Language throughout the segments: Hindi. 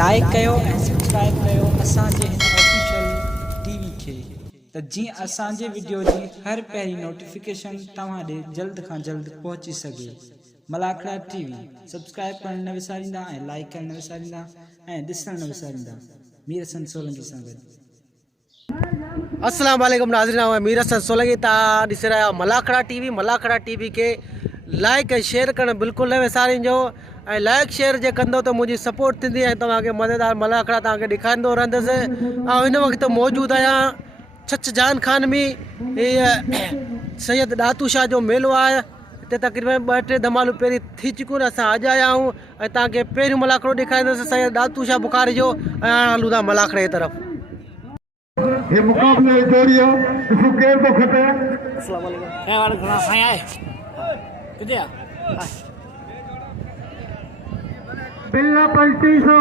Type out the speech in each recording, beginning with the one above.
लाइक कयो ऐं सब्सक्राइब कयो असांजे हिन ऑफिशियल टीवी खे त जीअं असांजे वीडियो जी हर पहिरीं नोटिफिकेशन तव्हां ॾे जल्द खां जल्द पहुची सघे। मलाखड़ा टीवी सब्सक्राइब करण न विसारींदा ऐं लाइक करण न विसारींदा ऐं ॾिसण न विसारींदा। मीर हसन सोलंकी सां गॾु। अस्सलाम वालेकुम नाज़रीन, मैं मीर हसन सोलंकी तव्हां ॾिसी रहिया आहियो मलाखड़ा टीवी के लाइक ऐं शेयर करणु बिल्कुलु न विसारींजो ऐं लाइक शेयर जे कंदो त मुंहिंजी सपोर्ट थींदी ऐं तव्हांखे मज़ेदार मलाखड़ा तव्हांखे ॾेखारींदो रहंदुसि। ऐं हिन वक़्तु मौजूदु आहियां छछजान खान में। सैयद दातू शाह जो मेलो आहे हिते तक़रीबन 2-3 धमालूं पहिरीं थी चुकियूं आहिनि। असां अॼु आया आहियूं ऐं तव्हांखे पहिरियों मलाखड़ो ॾेखारींदुसि सैयद दातू शाह बुखारी जो। ऐं हाणे हलूं था मलाखड़े जी तरफ़। ये मुकाबले जोड़ियो इसको केर तो खटे अस्सलाम वालेकुम। है वालेकुम साईं आए किथे आ बिल्ला 3500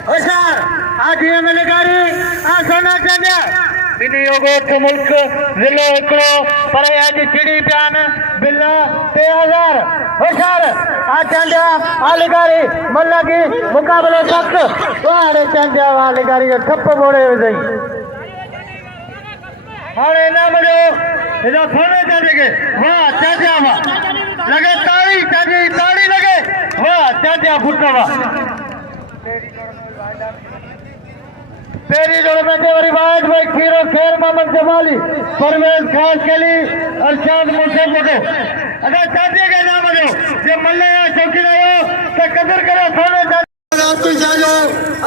ओशार आज ये मिलगारी आ सोना चंदा विनियोगो तो मुल्क जिले एकड़ो पर आज चिड़ी प्यान बिल्ला 3000 ओशार आ चंदा आलिगारी मल्लागी मुकाबले सख्त वारे चंदा आलिगारी जो ठप बोड़े हो गई हाणे नाम जो इधर सोने चंदे के वाह चंदा वाह लगे ताड़ी लगे वाह चंदा फुटवा तेरी जोड़ में देवरी बाज भाई खीरो खैर मोहम्मद जमाली परवेज खास कली अरशाद मुझे फोटो अगर चाचे के नाम दो जे मल्ले या चौकी रहो तो कदर करे सोने दातू शाजो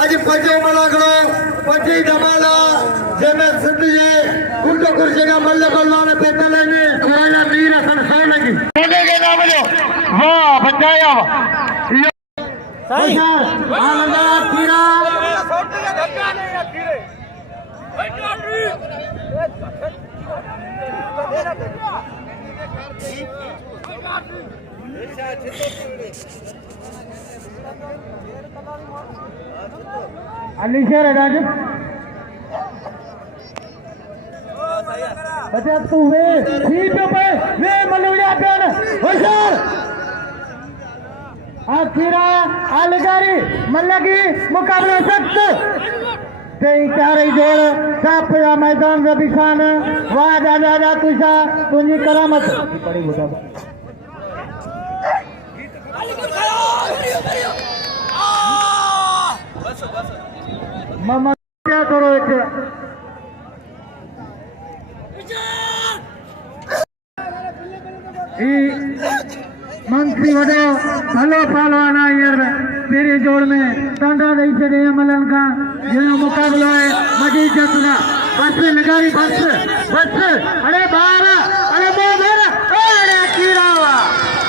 आज पजो मलाखड़ो पजी धमाला जमे सिंध जे गुंडो कुर्सी का मल्ले बलवान पेटले ने खराला मीर हसन सोलंकी सोने के नाम दो वाह बचाया सही आनंद खीरा अलीशर राज अच्छा तू वे ठीक पे वे मलुया पेन होशियार आखिरा आलगारी मल्लगी मुकाबला सख्त कई चारे जोड़ साफ मैदान रबी खान वाह दादा तुझा तुझी करामत मामा क्या करो एक मंत्री वडो भलो पहलवान यार तेरे जोड़ में टांडा नहीं चढ़े मलन का ये मुकाबला है मजीद जतना बस लगाई बस अरे बाहर अरे बाहर अरे कीड़ा हुआ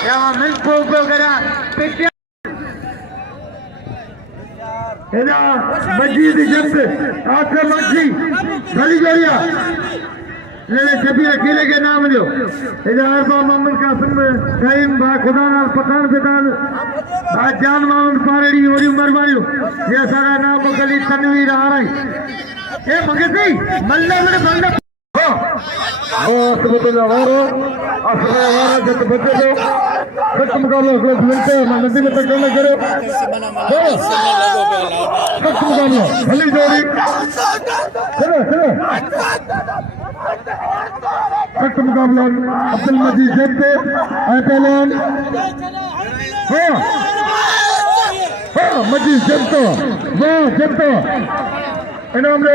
यहाँ मिल फूक करा पिटिया मजीद जब आखिर मक्खी भली जोड़िया ले शबीर अकेले के नाम जो इधर बा मोहम्मद कासिम शाहीन बा खुदा नाल पठान फिदान बा जान माउंट पारेड़ी ओरी मरवायो ये सारा नाम गली तनवीर आ रही ए मगती मल्ले में बंदा ओ सुबह वारो असरे वारा जत बचे जो सख्त मुकाबला को मिलते हैं नदी में तक न करो सख्त मुकाबला भली जोड़ी चलो सख्त मुकाबला अब्दुल मजीद जेबते पहलवान हाँ मजीद जेबतो वाह जेबतो इनाम ले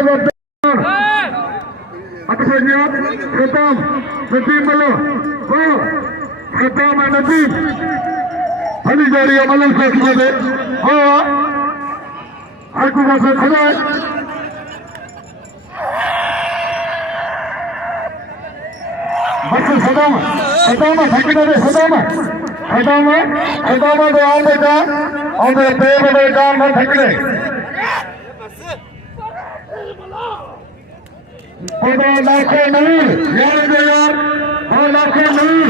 अक्सर नियाब खताम नसीब मलो वाह खताम है नसीब भली जोड़ी मलन से खिले हाँ हर को मौसम खड़ा है बच्चे सदामा ठेकेदार सदामा तो आम बेटा और मेरे पेड़ में काम में ठेकने खुदा लाखों नहीं यार हाँ लाखों नहीं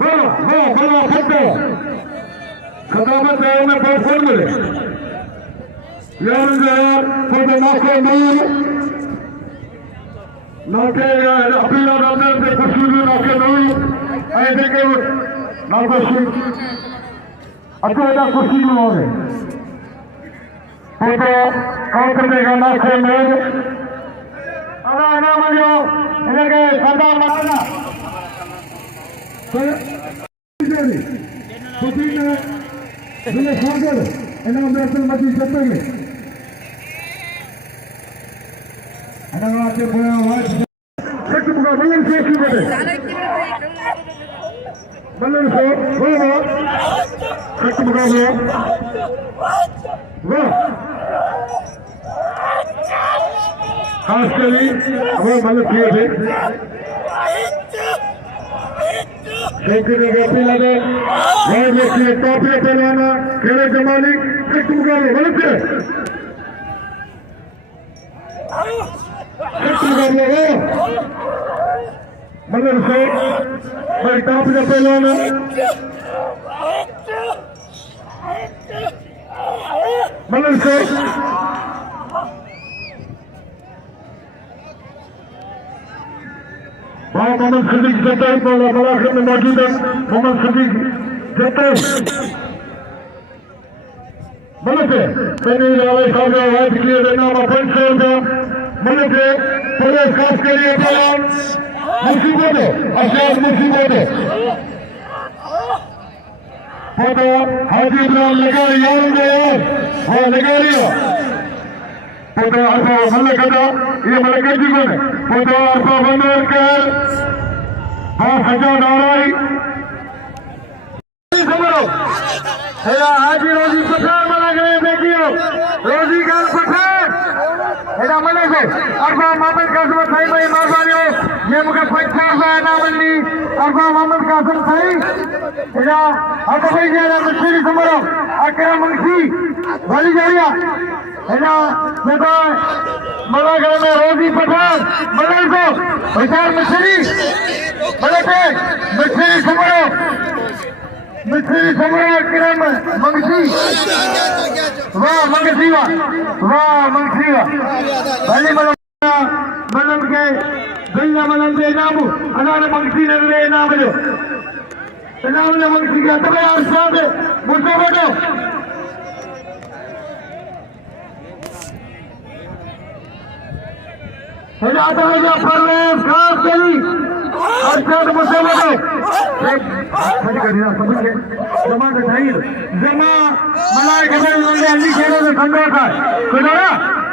हाँ खुदा खत्म खदामत है उन्हें बहुत फोन मिले यार खुदा लाखों नहीं नौके अपील रामदेव से खुशी नौके नहीं ऐसे के नागोशी अकेला कुर्सी में हो गए फोटो काउंटर में गाना से मेल अरे ना मजो इधर के सरदार महाराजा कुर्सी में जिले सागर इन्होंने बेहतर मची सकते हैं अनावा के पूरा वाइस एक मुकाबले से की बने बल्लन से वो एक मुकाबले वो खास करी वो मतलब किए थे शेखर ने गति लगे वो देखिए टॉपे पहनाना खेले जमाली एक मुकाबले मतलब से एक मुकाबले वो मतलब से भाई टॉप का पहनाना मतलब से मोहम्मद सिद्दीक जत्ते मलाखन में मौजूद है मोहम्मद सिद्दीक जत्ते मलिक पहले वाले साहब ने वायद किए देना 500 रुपया मलिक पूरे खास के लिए मुसीबत अशाद मुसीबत फोटो हाजी इब्राहिम लगा यार हाँ लगा लिया फोटो मलिक ये मलिक जी को फोटो अरफा बंदर कर हाँ हजार नाराई हाजी रोजी पठार बना गए देखियो रोजी का पठार एदा मने से अरफा मोहम्मद कासिम भाई भाई मेहरबानी हो ये मुके 50 है ना बनी अरफा मोहम्मद कासिम भाई एदा अब भाई जरा मछली समरो अकरम मंगी वाली जारिया एदा देखो मला घर में रोजी पठार मले को पठार मछली मले पे मछली समरो मिस्त्री समरा किरम मंगसी वाह मंगसी वाह मंगसी भले मलम के गैया मलम के नाम अनार मंगसी ने नाम जो नाम ने मंगसी का तो यार साहब मुझे बैठो हजाता है परवेज खास करी अर्षद मुझे बैठो समझ के जमा का चाहिए जमा मलाई के बंदे अल्ली खेलो तो ठंडा था सुना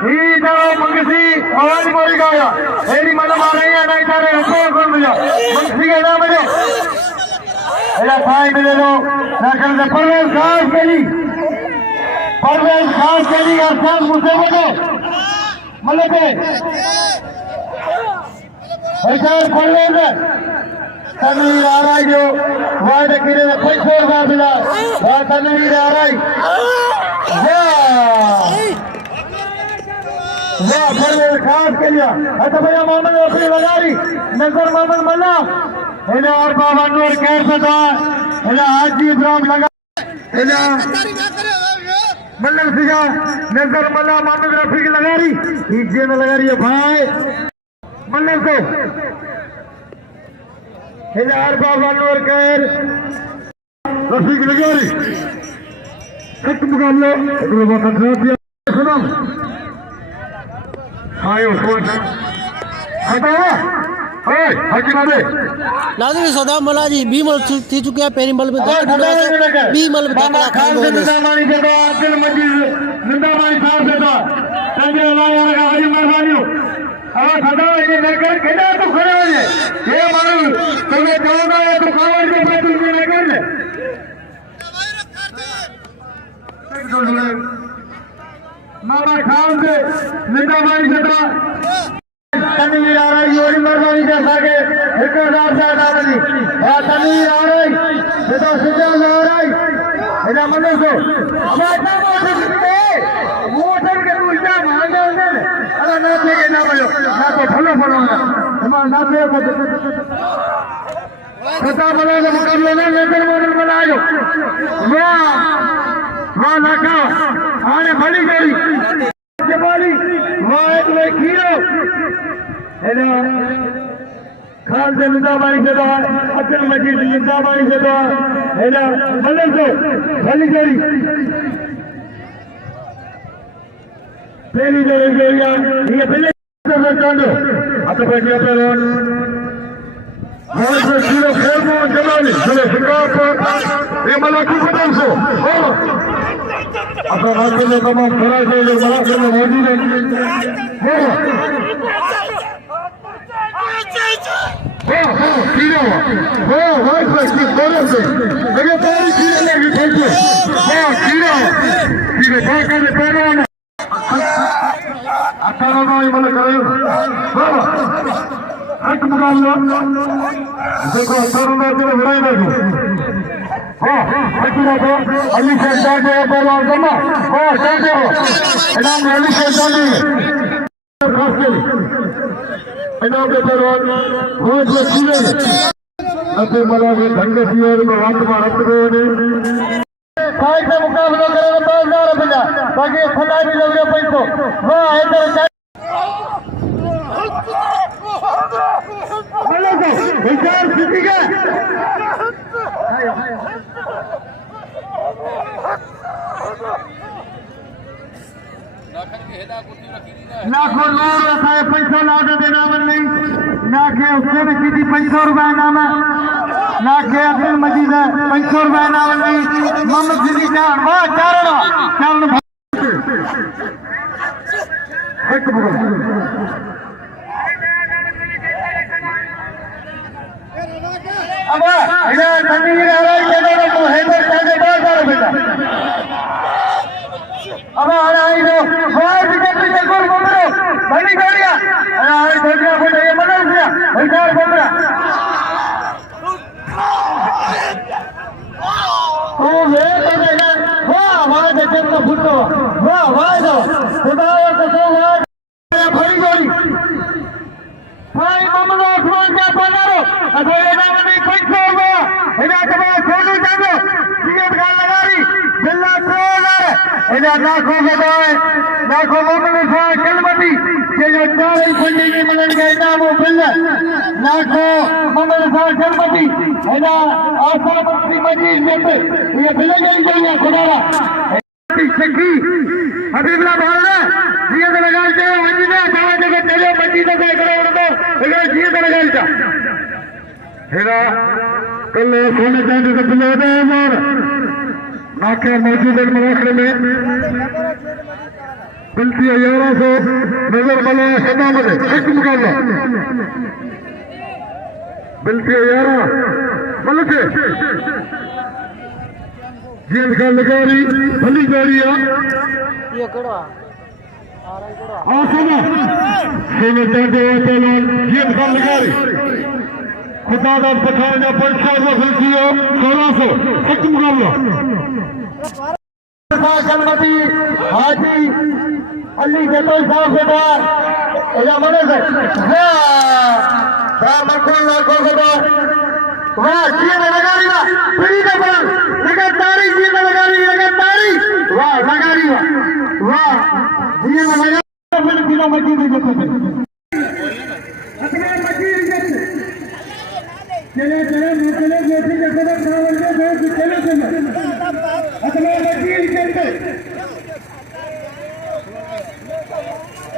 ये जो मंगसी आवाज बोली गाया एरी मतलब आ रही है नहीं तारे हमको कौन मिला मंगसी के नाम है एला भाई मिले लो ना कर दे परवेज खास करी अर्षद मुझे बैठो मतलब के हजारद परवेज तनवीर आ रहा जो वाद किरे 500 रुपया मिला वाह तनवीर आ रहा वाह परवेज खास के लिया अच्छा भैया मोहम्मद अपनी लगा रही नजर मोहम्मद मल्ला इन्हें और बाबा नूर कैर सदा इन्हें हाजी इब्राहिम लगा इन्हें मल्लर सिगा नजर मल्ला मोहम्मद रफीक लगा रही नीचे में लगा रही है भाई मल्लर को हजार बाबा नूर कैर रफीक लगारी एक मुकाबले सुनो आयो नाज़रीन सदा मला जी बी मल थी चुके हैं पेरी मल में बी मल में दाखला खाई हुए निंदामानी जगह अब्दुल मजीद निंदामानी साहब से था संजय अल्लाह का हरी मेहरबानी अब सदा ये लेकर खेला तो खड़े हो जाए ये मालूम तुम्हें जाओगा या तो कावड़ के ऊपर तुम लेकर ले मामा खान से निंदामानी से था तनवीर आ रही योरी मेहरबानी जैसा के एक हजार से आ रही तनवीर आ रही ये तो सिद्धांत आ रही इधर मनो को मोटर के उल्टा मांगे अरे ना देखे ना बोलो ना तो फलो फलो ना ना देखो पता बोलो ना मुकाबले में लेकर मॉडल बना लो वाह लगा आने बड़ी गई जमाली वाह एक खीरो खान से निजाबानी से तो अब्दुल मजीद निजाबानी से तो है ना मतलब तो भली जोड़ी पहली जोड़ी ये पहले कांडो आता बैठिया पहलवान बहुत जीरो खेल में जलानी चले शिकार पर ये मलाकी कदम से आता रास्ते में तमाम खड़ा से जो मलाकी में मौजूद है कीड़ा से लगे तारी कीड़े लगे कीड़ा कीड़े भाग कर पहलवान अठारह में मतलब करो एक मुकाबला देखो 18 में तो लड़ाई देखो एक मुकाबला अली शहजाद के पहलवान जमा कहते हो इनाम अली शहजाद इनाम के पहलवान बहुत लचीले अते मला के ढंग से और बात मारत गए काय से मुकाबला करे तो 10,000 रुपया बाकी खिलाड़ी लगे पैसो वाह इधर विचार सिटी का लाखों लोग ऐसा है पैसा लाद देना मन नहीं लाखे उससे भी सीधी 500 रुपए नाम है लाखे अब्दुल मजीद है 500 रुपए नाम नहीं मोहम्मद सिद्दीक चार वाह चारण एक अब इधर तंदीर आ रहा है तो हैदर चाहे 10,000 रुपए अब आ रहा है जो बाहर के पीछे गोल बमरो बड़ी गाड़ियां अरे धोखा फोटो ये बना दिया हजार बमरा ओ वे बनेगा वाह वाह जब का फुटो वाह वाह दो खुदा का सो वाह बड़ी गाड़ी भाई मोहम्मद उस्मान का पनारो अथवा ये नाम नहीं 500 रुपया इना कमा सोनू जागो टिकट का लगारी बिल्ला कोल इना लाखों के दाए लाखों मोहम्मद उस्मान कलमती ये जो चार पंजे में मनन का इनाम वो बिल्ला लाखों मोहम्मद उस्मान कलमती इना आसमान मंत्री मजीद में ये बिल्ला नहीं चलेगा खुदारा सखी हबीबला भारत जीए तो लगाते हैं मजीद है कहाँ जगह चले मजीद से करोड़ दो लेकिन जीए तो लगाता हेरा कल सोने चांदी से बिल्ला दे यार नाके मौजूद है मराठे में बिल्ती है 1100 नजर वाला सदा में एक मुकाबला बिल्ती है 11 मतलब जेल का लगारी भली गाड़िया ये कड़वा आसमा सोने चांदी पहलवान जेल का लगारी खुदादार पठान या पंचायत में फिरती हो 1600 एक मुकाबला गणपति हाजी अली जतोई साहब के बाद या मने से वाह मखन लाखों के बाद वाह जीए में लगारी वाह पीड़ी का बल लगातारी जीए में लगारी लगातारी वाह लगारी वाह जीए में लगारी फिर किलो मजीद जैसे अपने मजीद जैसे चले जैसे जैसे खावल के चले अपने मजीद जैसे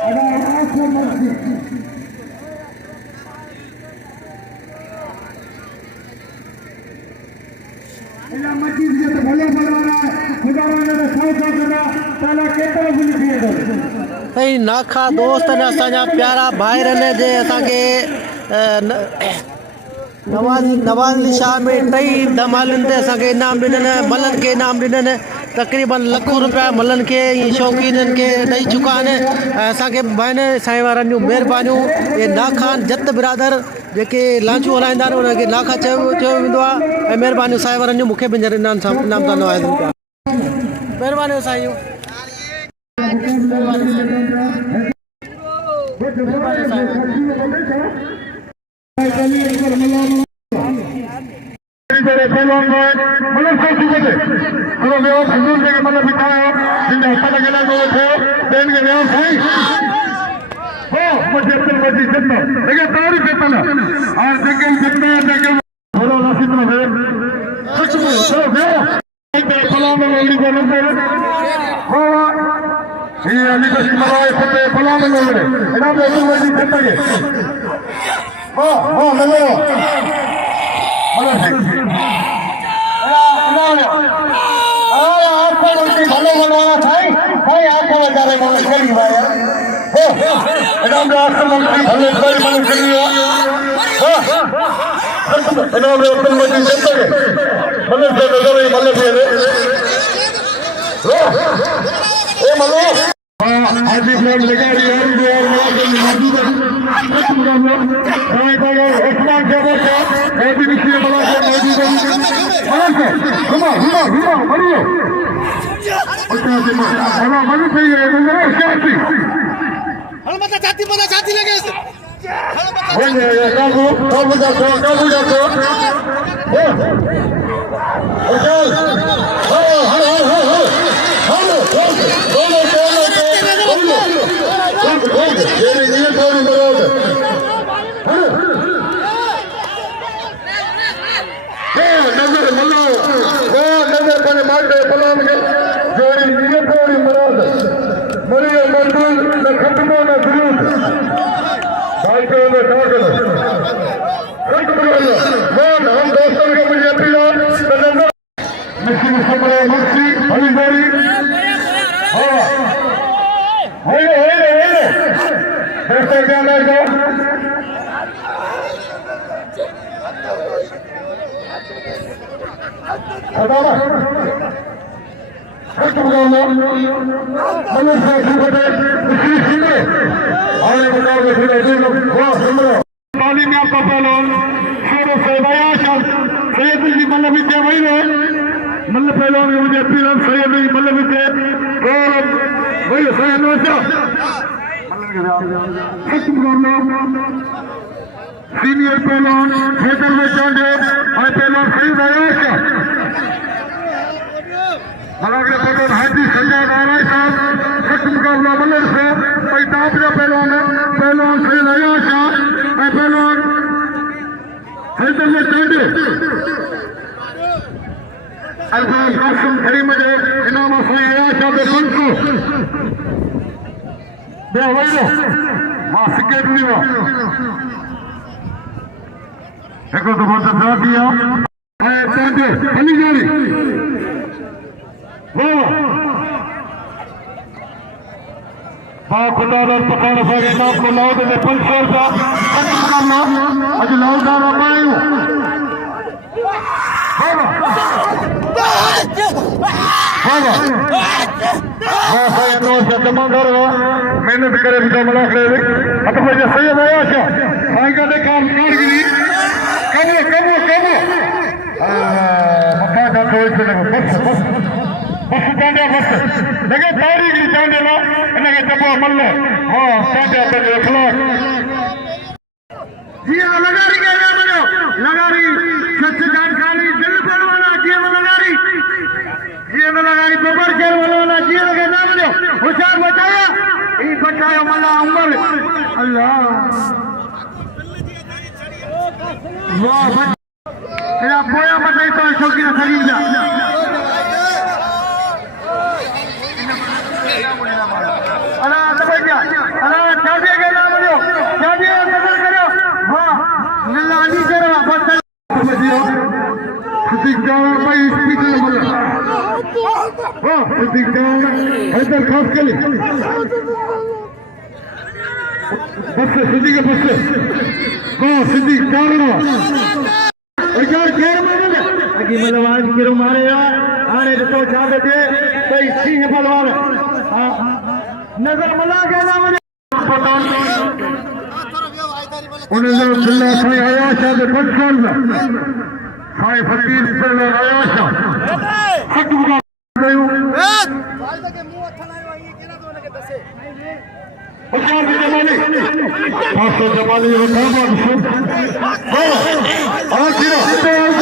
अगर आंखों मस्जिद मस्जिद के तो भले बनवाना खुदा ने सौ करना ताला केतरा भी लिखी है सही नाखा दोस्त ने असांजा प्यारा भाइरनि जे असांखे नवाज़ शाह में टई धमालनि ते असांखे इनाम ॾिननि मलनि खे इनाम ॾिननि तक़रीबन लाखों रुपया मलनि खे शौक़ीननि खे ॾेई चुका आहिनि ऐं असांखे भाइनि साईं वारनि जूं महिरबानियूं ये नाखान जत बिरादर जेके लांचूं हलाईंदा आहिनि उनखे नाखा चयो वेंदो आहे ऐं महिरबानियूं साईं वारनि जूं मूंखे पंहिंजे इनाम सां इनाम सां नवाज़नि पिया महिरबानियूं साईं मतलब मुझे अब्दुल मजीद जितना देखिए तारीफ करता ना और जगह जितना जगह बोलो नासिर ना है कुछ नहीं तो गया सलाम अलैहि को नंबर हो ये अली का मलाए फते सलाम अलैहि इना पे अब्दुल मजीद जितना के हां नंबर बोलो आपको भलो बनवाना भाई भाई आपको बेचारे मन खेली भाई हो इनाम राष्ट्र मंत्री भले बड़ी मन खेली हो इनाम अब्दुल मजीद जितना के भले से नजर ही भले से ए मलो हाजी फ्रेम लगाई और जो मौजूद है उस्मान जबर का मोदी विषय बला से मौजूद है हुमा बढ़िए उसका से बड़ा मन से ये नजर शांति हलमता छाती लगे हो जाएगा काबू जा हो चल ये नहीं थोड़ी बराबर नजर मल्लो नजर पर मारते फलान के जोड़ी नहीं थोड़ी बराबर मरियो मंदिर न खत्मो न दुरूद भाई को न ठाकर खत्म कर लो हम दोस्तों के मुझे अपील नजर मिस्टर मुस्तफा मुफ्ती हलीदारी हां हे दोस्तों क्या मैं को खत्म करना मनुष्य से बड़े इसी सीने आने बताओ कि फिर ऐसे लोग वाह सुनो तालीम याफ्ता पहलवान शुरू से बयान सैयद जी मल्ल विद्या वही है मल्ल पहलवान के मुझे अपील सैयद जी मल्ल विद्या और वही सैयद नौशा सीनियर पहलवान हैदर में चांदे और पहलवान सैयद आयाशा हमारे पहलवान हाजी संजय नारायण साहब खत्म मुकाबला मल्ल से पैताब का पहलवान है पहलवान सैयद आयाशा और पहलवान हैदर में चांदे अल्फाज कासिम करीम जे इनाम सैयद आयाशा के पंचो बे वैलो मां सिकेट नहीं हुआ एको तो बहुत ड्रा किया है चांदे हली जोड़ी वाह खुदा दर पकाने सके नाम को लाउड ने 500 रुपया करना आज लाउड ना पायो saya no teman daro मेहनत करे बिना मला करे आता म्हणजे सैयद आयाशा सांगाने काम कारगिरी कमो मक्का का कोई से बस चांदे बस लगे तारीख चांदे ला इनके जबो मल्लो हां चांदे पे इखलास जी लगारी के ना बनो लगारी सच जानकारी दिल परवाना जी लगारी बबर खेल वाला जी लगे ना बनो होशियार बचाया ई बचाया मल्ला उमर अल्लाह वाह तेरा बोया बताई तो शौकीन खरीदा अला तबैया अला चाबी के नाम लो चाबी कदर करो वाह अल्लाह अली करो बस समझियो सिद्दीक जावा भाई स्पीकर बोलो वाह सिद्दीक जावा हैदर खास के लिए बस सिद्दीक बस वाह सिद्दीक जावा यार खेर में अगी मलवान किरो मारे यार आने तो चाहते थे कोई सिंह बलवान नजर मला के नाम उन्हें बिल्ला साईं आयाशा के पंचोल साईं फकीर बिल्ला आयाशा हक मुका गयो जमाली 500 जमाली और कामन और जमाली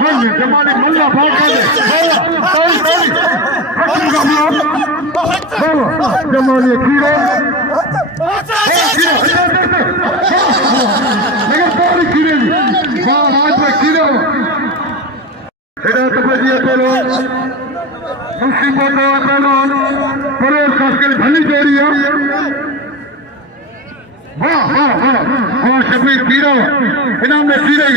जमाने मल्ला फाड़ कर जमाने कीड़े लेकिन पूरी कीड़े आज में कीड़े पहलो मुस्लिम पहलो परोस खास भली जोड़ी है वाह वाह वाह वाह शफीक कीड़ो इनाम में कीड़े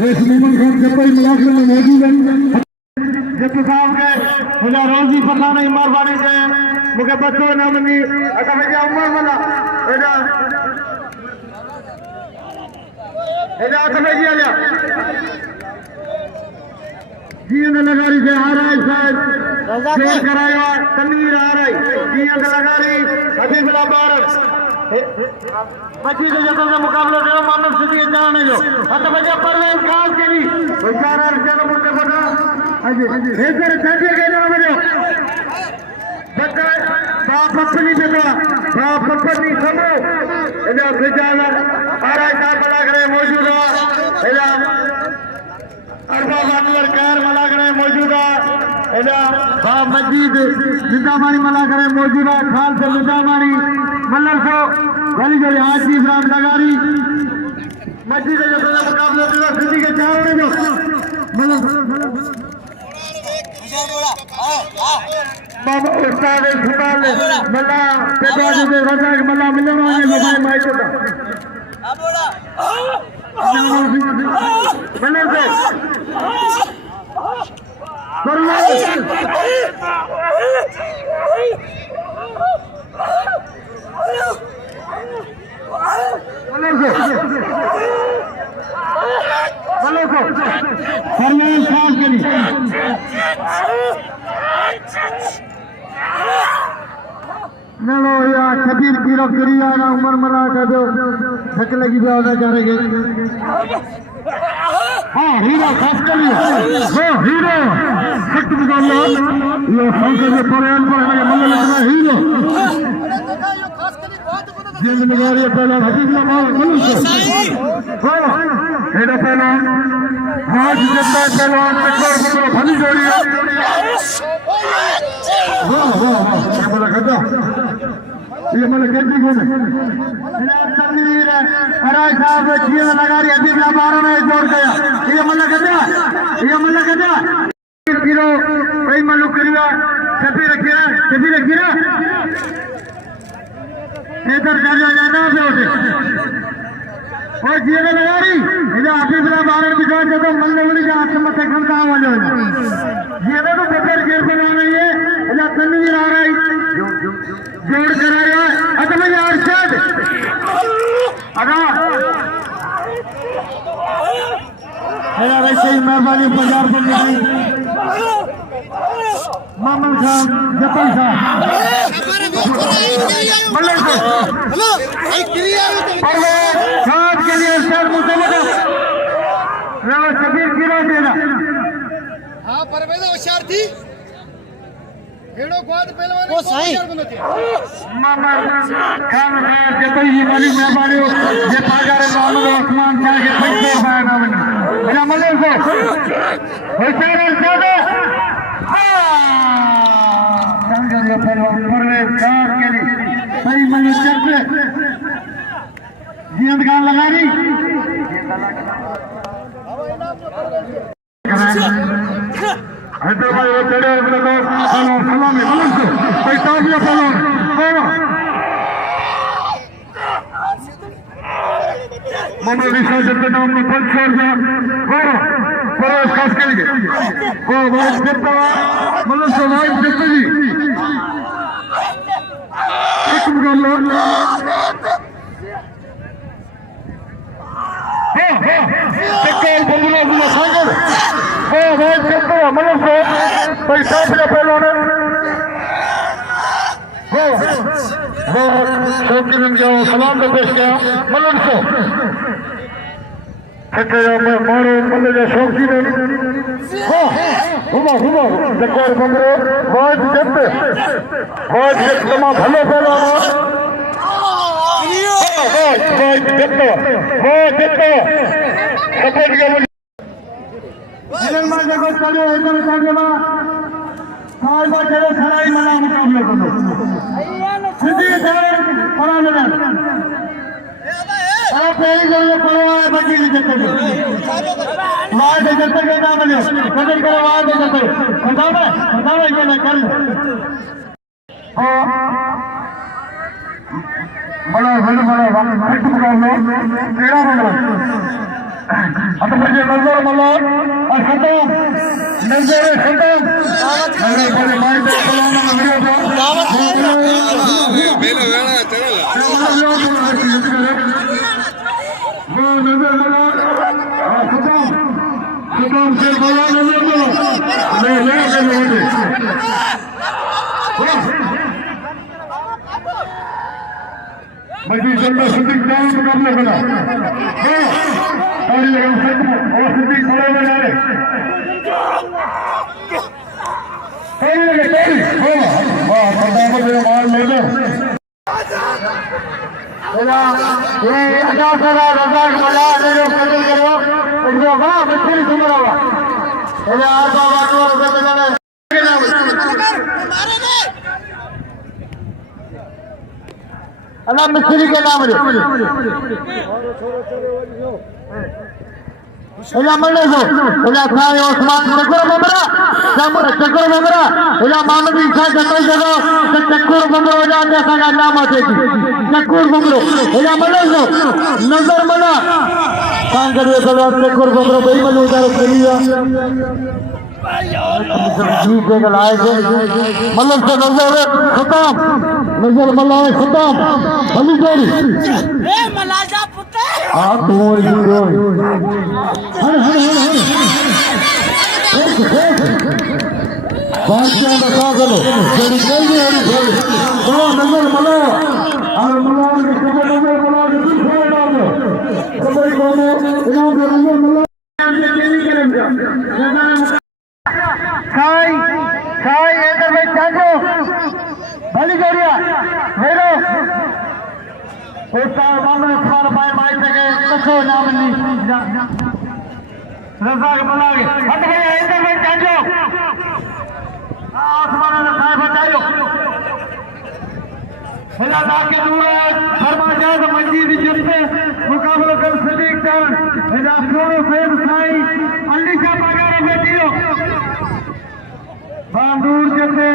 मोहम्मद खान जब्बारी मुलाकात में मौजूद हैं जब्बार साहब के मुझे रोजी फरसाना मेहरबानी से मुझे बच्चों ना मनी अदा मुझे उमर वाला एदा समझ लिया जी ने लगारी से आ रहा है शायद शेयर कराया तनवीर आ रही जी ने लगारी हबीबुल्लाह बारक मस्जिद जो से मुकाबला दे मोहम्मद सिद्दीक जाने जो हत बजा परवेज खास के भी बेचारा चलो मुझे बता हां जी हेकर छाजे के ना बजो बता बाप अपनी बेटा बाप अपनी समो एदा बेचारा आरा का बड़ा करे मौजूद है एदा अरबा वानर कार मला करे मौजूद है एदा बाप मस्जिद जिंदाबानी मला करे मौजूद है खान से जिंदाबानी मल्लर को गली गली हाजी इब्राहिम लगारी मस्जिद जो मुकाबला दिया सिटी के चावड़े जो बाबा उस्ताद सुबाल मल्ला पेटा जो रजा के मल्ला मिलना है भाई माइक का मल्लर से फरमान खास के लिए नलो या शबीर गिरफ्त करिया ना उमर मना का जो थक लगी ज्यादा करेंगे हाँ हीरो खास कर लिया हाँ हीरो सख्त निकाल लो ये फंक्शन में परेन पर है मतलब इतना हीरो जिंद लगारी पहला हबीबुल्लाह माल मनुष्य हाँ हेडा पहला आज जितना पहलवान तकबर बंदो भली जोड़ी है वाह वाह वाह ये कहता ये कहती कौन है तकदीर है अराय साहब जिया लगारी हबीबुल्लाह बारह ने जोड़ गया ये कहता किलो भाई मल्लू करिया छपी रखिया इधर कर जाना पे उसे और जिया लगारी इधर हबीबुल्लाह बारह की जोड़ तो मल्लू उड़ी जा हाथ में खंडा वाले हो जिया तो बेहतर खेल बना रही है इधर तनवीर आ रही जोड़ कराया अच्छा भाई अरशद अदा मेरा वैसे ही मेहरबानी बाजार पर नहीं मोहम्मद खान जब्बार साहब हेलो खास के लिए सर मुसलमान रवा शबीर गिरा देना हाँ परवेज होशियार थी हेड़ो क्वाद पहलवान वो सही मोहम्मद खान जब्बारी जी वाली मेहरबानी ये पागारे मोहम्मद उस्मान शाह के फैसले पाएगा मेरा मजे से होशियार ज्यादा संगम पहलवान परवेज खान के लिए सही मजे चलते जियत खान लगा रही हैदराबाद वो चढ़े सलामी मनुष्य पैताबिया पहलवान मोहम्मद इशा जब नाम में पंच छोड़ गया परवेज खास करेंगे वो वाइफ करता मनुष्य वाइफ करते जी एक मुकाबला चक्कर बंगला गुना सागर वो वाइफ करता मनुष्य पैताबिया पहलवान वो शौकीन जाओ सलाम को पेश किया मनुष्य छठे मारो मल्ले जो शौकीन जकोर बंदरो बहुत जत तमाम भलो पहला सपोर्ट के में जगह चलो इधर जाके बा साल में चलो खड़ाई मना मुकाबले करो सीधी साइड पड़ा लेना आप यही जगह पड़वा है बाकी नहीं जते मार दे जते के नाम ले कदर करवा दे जते खुदा में ये ना कर बड़ा फिट मुकाबला तेरा बंगला अब मुझे नजर मल्ला और खत्म नजर खत्म अरे बड़े मार दे फलाना में वीडियो मेरा वेड़ा चलेगा वो नजर मल्ला खत्म से बड़ा नजर मल्ला ले मजीद जल्द सिद्दीक डाउन मुकाबला बना और ये और सिद्दीक खड़े में जा रहे वाह फटाफट मेरा मार ले लो ये अदा करा रजाक मला दे रो कदर करो इनको वाह बच्चे सुमरा हुआ ये आ बाबा को बदलना अल्लाह मिस्त्री के नाम रे इला मल्ले को इला खाए उस्मान चक्कर बमरा इला मामद इसा जतई जगह चक्कर बमरो जाते सगा नाम है चक्कर बमरो इला मल्ले को नजर मना कान करे चक्कर बमरो बेई मल्ले उधर करिया जीत के लाए मतलब से नजर खत्म नजर मल्ला खत्म भली जोड़ी ए मलाजा पुत्र हां तोड़ हीरो हर बादशाह का करो जोड़ी जल्दी हरी तो नजर मल्ला और मल्ला के खबर नजर मल्ला के छोड़ दो खबर को इनाम दे नजर मल्ला खाई इधर में चाचो भली जोड़िया हेरो उस्ताद मामले खान भाई भाई तक कसो नाम नहीं रजा के बुला के हट गया इधर में चाचो आसमान में खाए बचायो हिला लाके दूर फरमा जाए तो मस्जिद जिससे मुकाबला कर सदीक कर हिला सोनो सैयद साई अलीशा पगार बेटियो बांदूर जैसे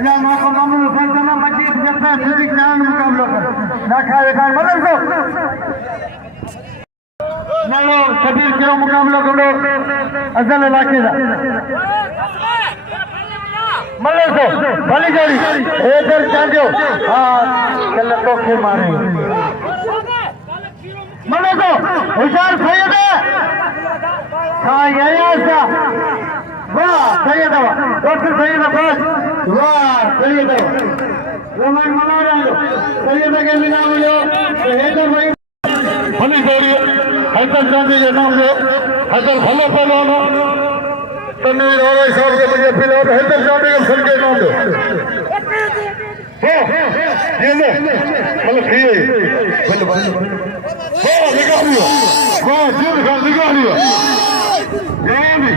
इला माको मामू फंसना मस्जिद जैसे सदीक जान मुकाबला कर ना खाए खाए मतलब को नलो शबीर के मुकाबला करो अजल इलाके दा मल्ले को भली जोड़ी इधर चांजो हां चल टोखे मारे मल्ले को हुशार सैयद हां यही सा वाह सैयद डॉक्टर सैयद बस वाह सैयद रोमन मना रहे सैयद के नाम लो सैयद भाई भली जोड़ी हैदर चांदी के नाम लो हैदर भलो पहलवान तनवीर और साहब के मुझे फिलहाल हैदर जाने का फल के नाम दो ये ले मतलब ये बल बल निकाल लियो जुद का निकाल लियो ये भी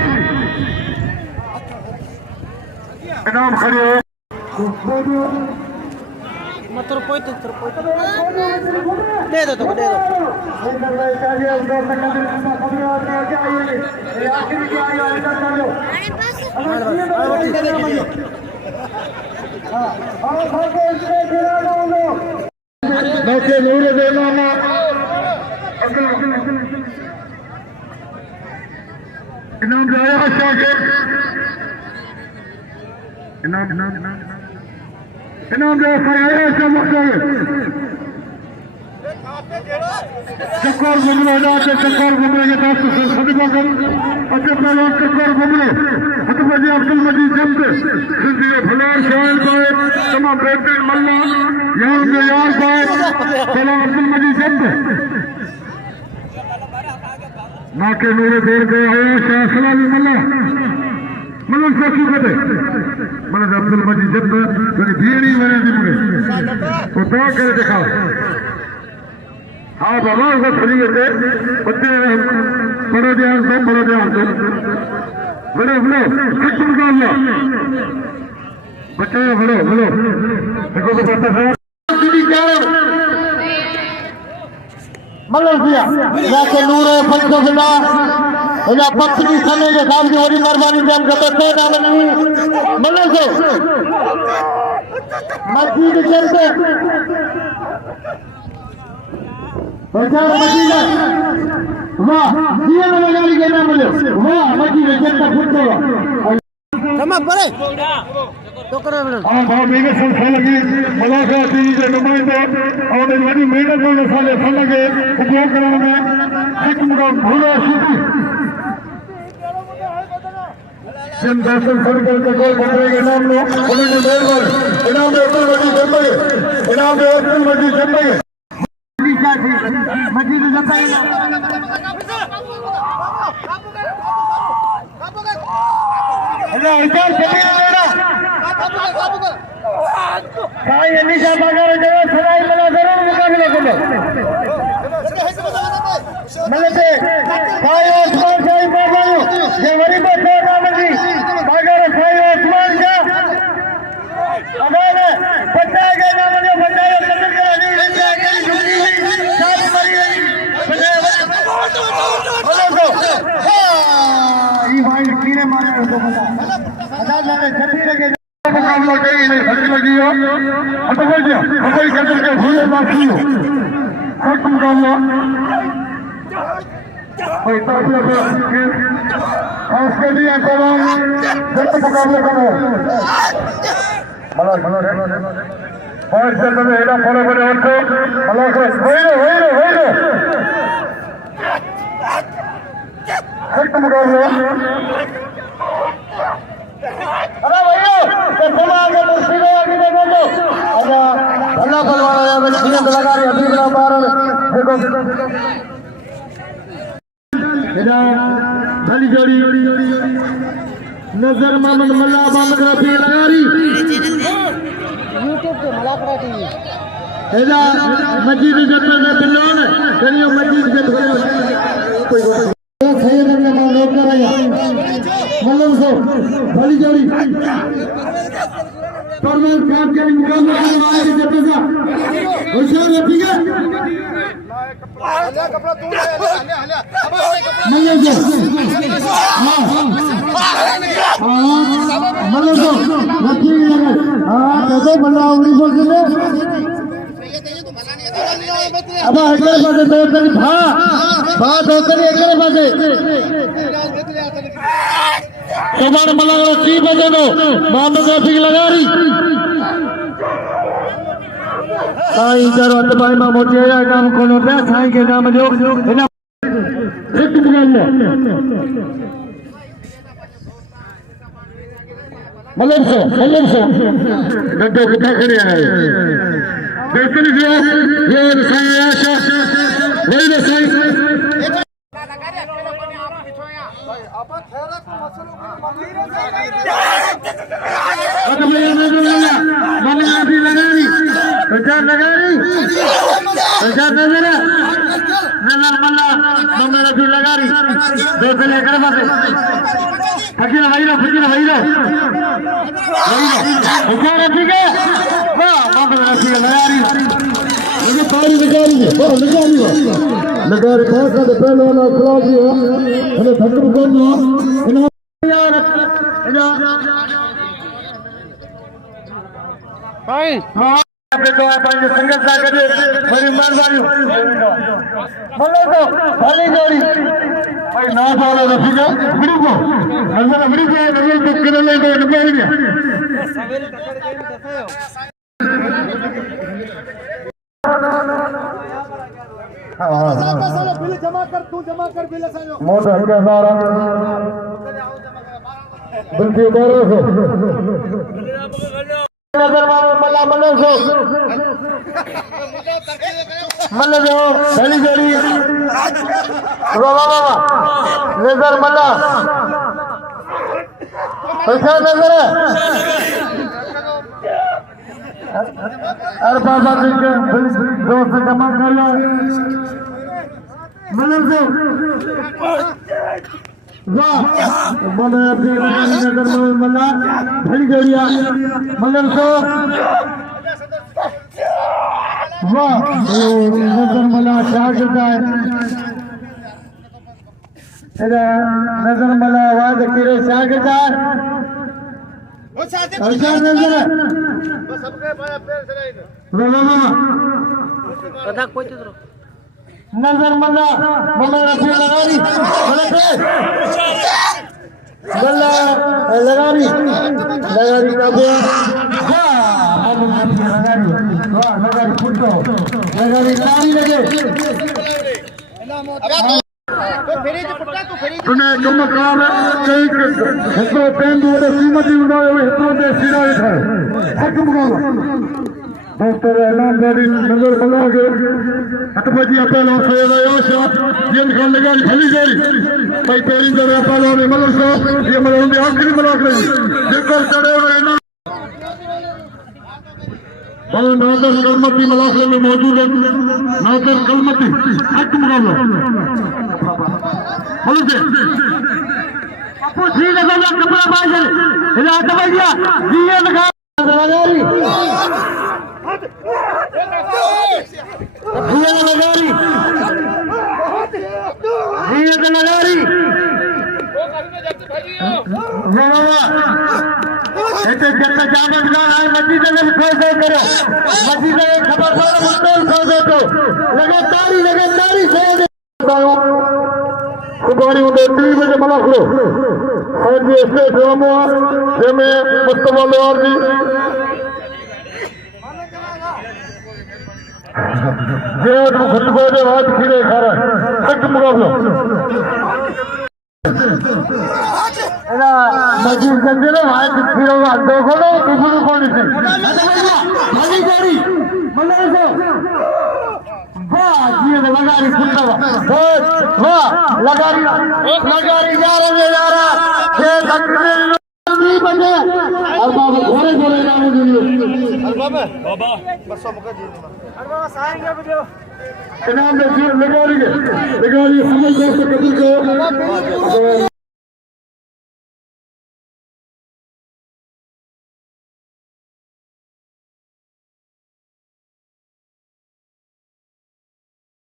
नाम खड़े मत रुपये तो दे दो दे दो नूर देना इनाम जाया शाके इनाम जो फराया से मुक्तल चक्कर घूमने जाते चक्कर घूमने के दास सदका कर अच्छे पहलवान चक्कर घूमने हतबजी अब्दुल मजीद जमते सिंधी फलार शायल पाए तमाम बेहतरीन मल्ला यार के यार पाए फलार अब्दुल मजीद जमते नाके नूरे देर गए हो शासला भी मतलब सोची बते मतलब अब्दुल मजीद जब मेरी भीड़ी बने थी मुझे तो क्या करे दिखाओ हाँ बाबा उसको खड़ी करते बच्चे बड़े ध्यान से बड़े सिस्टम का अल्लाह बच्चे बड़ो देखो तो पता है मतलब दिया नाके नूरे फंसो बिना उन पत्नी समय के साथ की बड़ी मेहरबानी से हम कहते थे ना मतलब से मस्जिद चलते प्रचार मस्जिद वाह दिए में लगाई के नाम ले वाह मस्जिद चलता फुटतो जमा पड़े तो करे बना हां बहुत मेहनत से लगी मलाका टीवी के नुमाइंदे और बड़ी मेहनत करने साले लगे उपयोग करने में हिकम का भूरा सूची जिन दर्शन सर्कल के गोल बंदे के नाम लो उन्होंने मेहरबान इनाम में अब्दुल मजीद जम्मे इनाम में अब्दुल मजीद जम्मे मजीद जम्मे अल्लाह इधर चली लेना साईं अलीशा बाजार जगह सराय मला जरूर मुकाबले करो मलते साईं ओस्मान साईं बाबाओ ये वरी को छोड़ा मजी बाजार साईं ओस्मान का अगर पता के नाम ने बताया कदर करा नहीं इंडिया के झुकी हुई साथ मरी हुई बोलो ये भाई कीड़े मारे तो आजाद लाने छठी लगे मुकाबला कहीं नहीं हट लगी हो अब बोल दिया कोई कदर के भूले बाकी हो हट मुकाबला कोई ताकत के उसके लिए कौन जब मुकाबला करो मला और चल में हेला फॉलो करे उठो मला को होइलो हट मुकाबला अरे भैया तो समाज में मुश्किल है कि देखो तो अल्लाह बलवाना है मैं सीने पे लगा रही अभी बना बाहर देखो इधर भली जोड़ी नजर मोहम्मद मल्ला मोहम्मद रफी लगा रही यूट्यूब पे मलाकड़ा टीवी इधर मस्जिद जत्ता का पिल्लोन करियो मस्जिद के कोई सही रंग में लोग कर रहा मल्लम से भली जोड़ी परवेज खान के मुकाबला करने वाले की जत्ता का होशियार है ठीक है कपड़ा तू ले मल्लम से मल्लम से रखी लगे हां तो बल्ला उड़ी बोल दे अब एकरे पासे दो करी भा दो करी एकरे पासे कमांड मलागो 3 बजे दो मोहम्मद रफी लगा रही साईं जरूरत भाई मा मोचे या काम कोनो पे साईं के नाम जो एक मिनट मल्लम से गड्ढे कितना खड़े हैं बेहतरी जो ये साईं आशा वही ना साईं प्रचार लगा रही प्रचार नजर मल्ला मोहम्मद रफी लगा रही दो से लेकर बसे फकीर भाई रो प्रचार ठीक है वाह मोहम्मद रफी लगा रही मुझे पारी लगा रही है लगा रही बहुत सारे पहले वाला खिलाफ भी हो हमें थंडर करना भाई संगत ना करे बड़ी मेहरबानी बोलो तो भली जोड़ी भाई ना सारा रफीका बिड़ी को नजर बिड़ी के नजर तो कर ले तो नंबर गया सवेरे टक्कर के दिखाओ हां बिल जमा कर तू जमा कर बिल सालो मोट हल्का सारा बिल के बारे से नजर मारो मल्ला मल्ला सो मल्ल जो भली जोड़ी वाह वाह वाह नजर मल्ला पैसा नजर अरे बाबा दोस्त जमा कर लो मल्ल जो वाह नजर मल्ला भली जोड़िया मल्ल जो वाह नजर मला शागिर्द आहे नजर मला आवाज किरे शागिर्द आहे अच्छा नजर नजर मला मला रफी लगारी मला लगारी लगारी का लगारी फुटो लगारी तारी लगे तूने कमकार कई हितो पेंदो ते सीमती उड़ायो हितो ते सिरा है हक मुगालो डॉक्टर एलानदारी नजर बना के अटबजी अपेलो सययो शॉट ये निकाल लगारी भली जोड़ी भाई पेरी दर अपेलो ने मतलब सो ये मतलब आखिरी ब्लॉक रही जेकर चढ़े हुए ना नादर कलमती मलाखले में मौजूद है नादर कलमती हक मुकाबला बोलो से आपको ठीक है ना कपड़ा बाज है इधर आता भैया ये लगा लगारी ये लगारी ये लगारी वाह ऐसे जगह जाने का है मस्जिद में फैसला करो मस्जिद में खबर मुस्तल सौदे तो लगातारी से बताओ सुबानी उधर 3 बजे मला करो और ये स्टेज रामो से में मुस्तफा लोहार जी जे तो खुतबा के बाद खिरे खा रहा तक मुकाबला मस्जिद गंजे ना हाथ खिरो दो खोलो दूसरी खोली से भली जोड़ी मतलब से वाह जी लगारी फुटवा वाह लगारी जा रहा छह तक नहीं बजे और बाबा घोड़े नाम दिए बाबा बस मौका दिए बाबा साएंगे वीडियो इनाम दे लगारी समझ दोस्त कबूल को